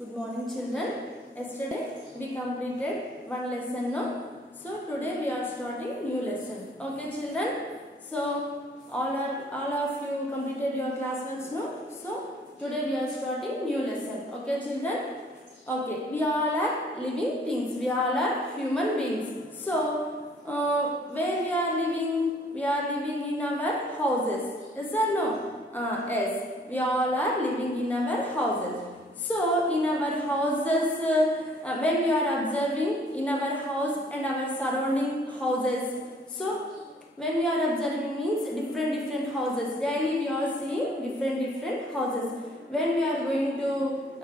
Good morning, children. Yesterday we completed one lesson, no? So today we are starting new lesson. Okay, children. So all of you completed your class works, no? So today we are starting new lesson. Okay, children. Okay, we all are living things. We all are human beings. So where we are living? We are living in our houses. Yes or no? Yes. We all are living in our houses. So in our houses, when we are observing in our house and our surrounding houses, so when we are observing means different houses. Daily we are seeing different houses. When we are going to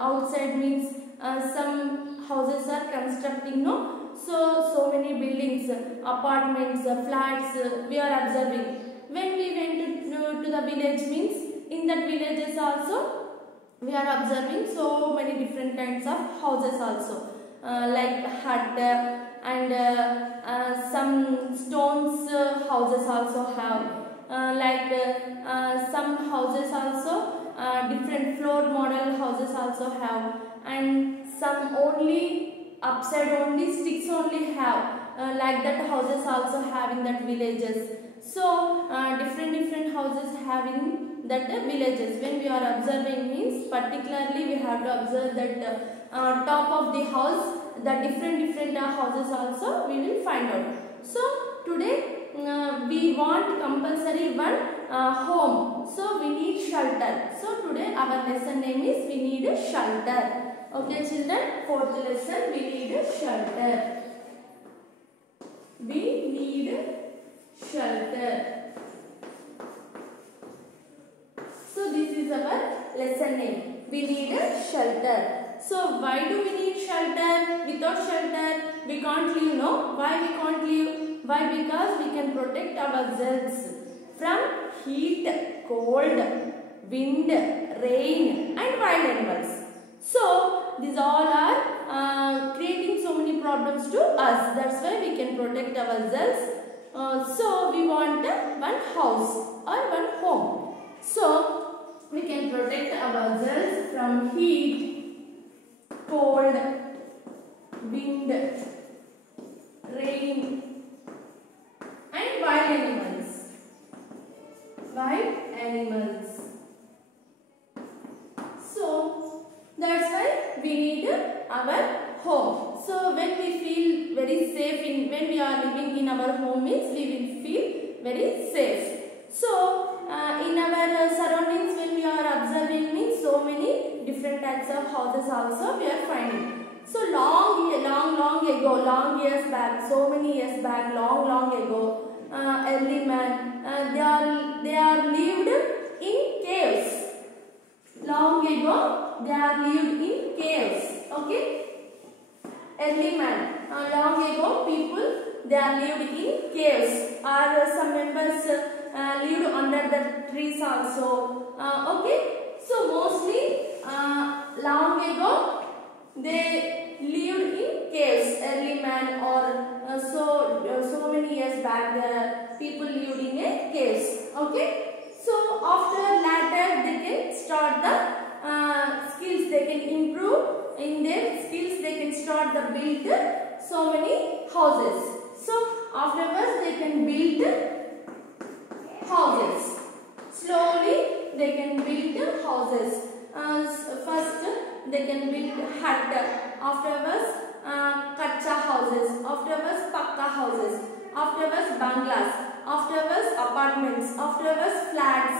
outside means some houses are constructing, no? So many buildings, apartments, flats we are observing. When we went to the village means in that villages also we are observing so many different kinds of houses also, like hut and some stones houses also have, some houses also different floor model houses also have, and some only upside only sticks only have, like that houses also have in that villages. So different houses having that villages. When we are observing means particularly we have to observe that top of the house, the different houses also we will find out. So today we want compulsory one home. So we need shelter. So today our lesson name is we need a shelter. Okay, children, fourth lesson we need a shelter. We need shelter. So this is our lesson name. We need a shelter. So why do we need shelter? Without shelter we can't live, no? Why we can't live? Why? Because we can protect ourselves from heat, cold, wind, rain and wild animals. So these all are creating so many problems to us. That's why we can protect ourselves. So we want one house or one home. So we can protect ourselves from heat, cold, wind, rain and wild animals. So that's why we need our home. So when we feel very safe when we are living in our home means we will feel very safe. So in our surroundings when we are observing means so many different types of houses also we are finding. So long years back, so many years back, long ago, early man, they are lived in caves. Long ago they are lived in caves. Okay, early man, long ago people they are lived in caves, or some members lived under the trees also. Okay, so mostly long ago they lived in caves. Early man or so many years back the people lived in a caves. Okay, so after later they can start the skills. They can improve in their skills. They can start the build so many houses. So afterwards they can build houses. Slowly they can build houses. First they can build hut. Afterwards kacha houses. Afterwards pakka houses. Afterwards bungalows. Afterwards apartments. Afterwards flats.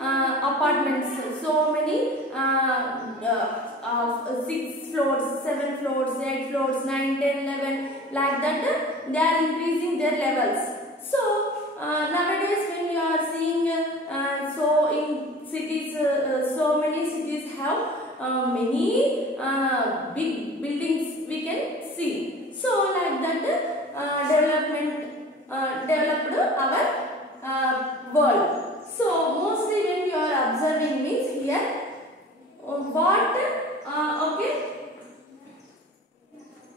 Apartments. So many 6 floors, 7 floors, 8 floors, 9, 10, 11, like that. They are increasing their levels. So nowadays when we are seeing so in cities, so many cities have many big buildings we can see. So like that developed our world. So mostly when we are observing means here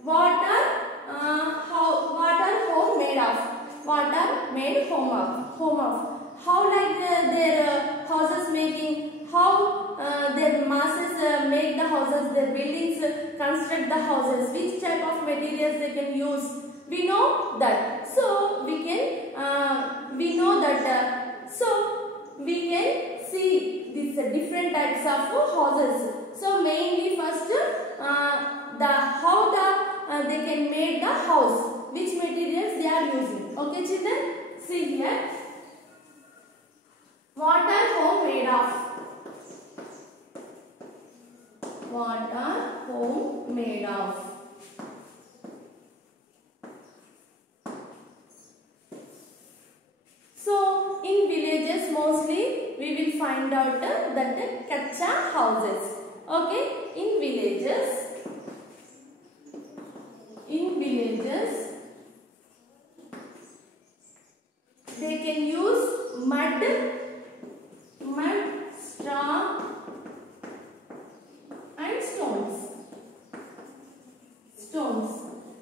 what are home made of? What are made home of? How like their houses making? How their masses make the houses, their buildings construct the houses. Which type of materials they can use? We know that. So we can we know that. So we can see these different types of houses. So mainly first how they can make the house. Which materials they are using? Okay, children. See here. What are home made of? What are home made of? So in villages mostly we will find out that the kacha houses. Okay, in villages they can use mud, straw and stones.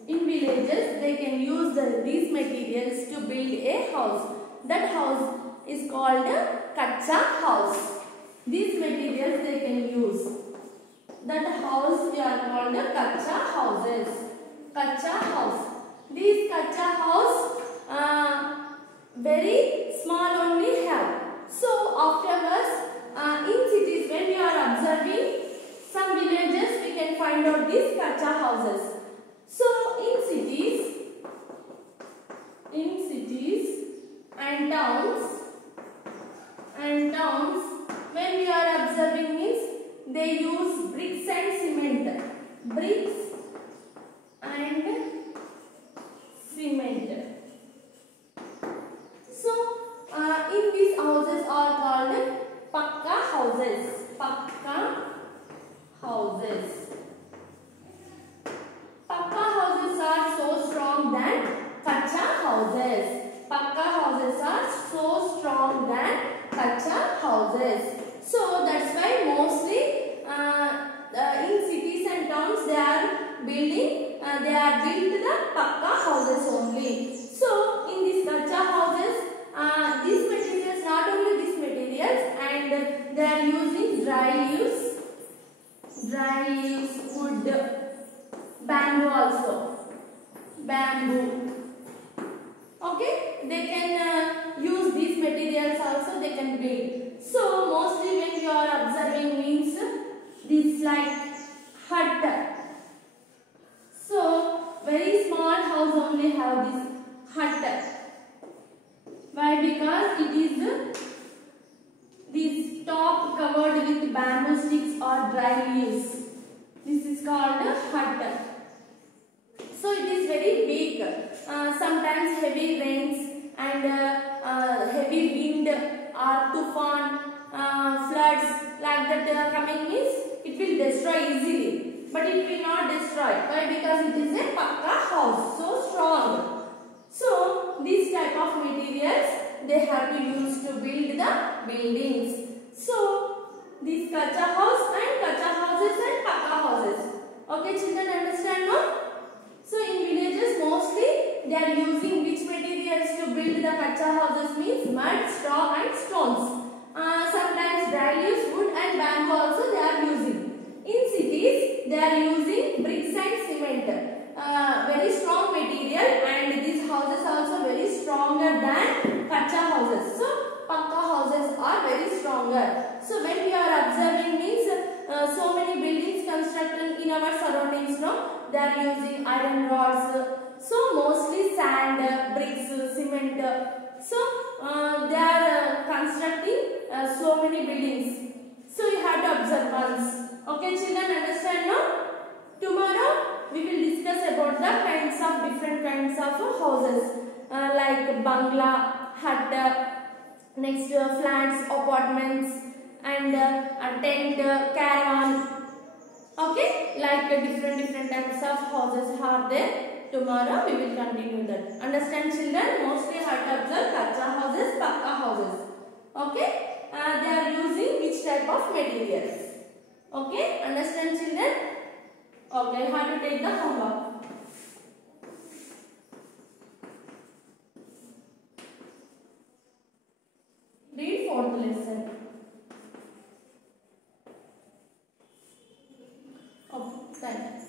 In villages they can use these materials to build a house. That house is called a kacha house. These materials they can use. That house we are called a kacha houses. Kacha house. These kacha house very small only have. So afterwards in cities when we are observing some villages we can find out these kacha houses. So in cities and towns when we are observing means they use bricks and cement. Bricks and cement. So in these houses are called pakka houses. Pakka houses. Pakka houses are so strong than kacha houses. Pakka houses are so strong than kacha houses. So that's why mostly in cities and towns they are built the pakka houses only. So in these kacha houses these materials, not only these materials, and they are using dry leaves, wood, bamboo also. Bamboo. Okay, they can use these materials also, they can build. So mostly when you are observing means this like hut. So very small house only have this hut. Why? Because it is this top covered with bamboo sticks or dry leaves. This is called a hut. So it is very big. Sometimes heavy rains and heavy wind or tufan, floods like that coming means it will destroy easily. But it will not destroy. Why? Because it is a pakka house, so strong. So these type of materials they have to use to build the buildings. So these kacha house and kacha houses and pakka houses. Okay, children, understand now? So in villages mostly they are using which materials to build the kacha houses means mud, straw and stones. Sometimes dry leaves, wood and bamboo also they are using. In cities they are using bricks and cement. Very strong material, and these houses also very stronger than kacha houses. So pakka houses are very stronger. So when we are observing means so many buildings constructed in our surroundings, no? They are using iron rods. So mostly sand, bricks, cement. So they are constructing so many buildings. So you have to observe once. Okay, children, understand now? Tomorrow we will discuss about the different kinds of houses like bungalow, hut, next flats, apartments, and a tent, caravan. Okay, like different types of houses are there. Tomorrow we will continue that. Understand, children? Mostly have to observe kacha houses, pakka houses. Okay, they are using which type of materials. Okay, understand, children? Okay, how to take the homework. Read fourth lesson. Thank you.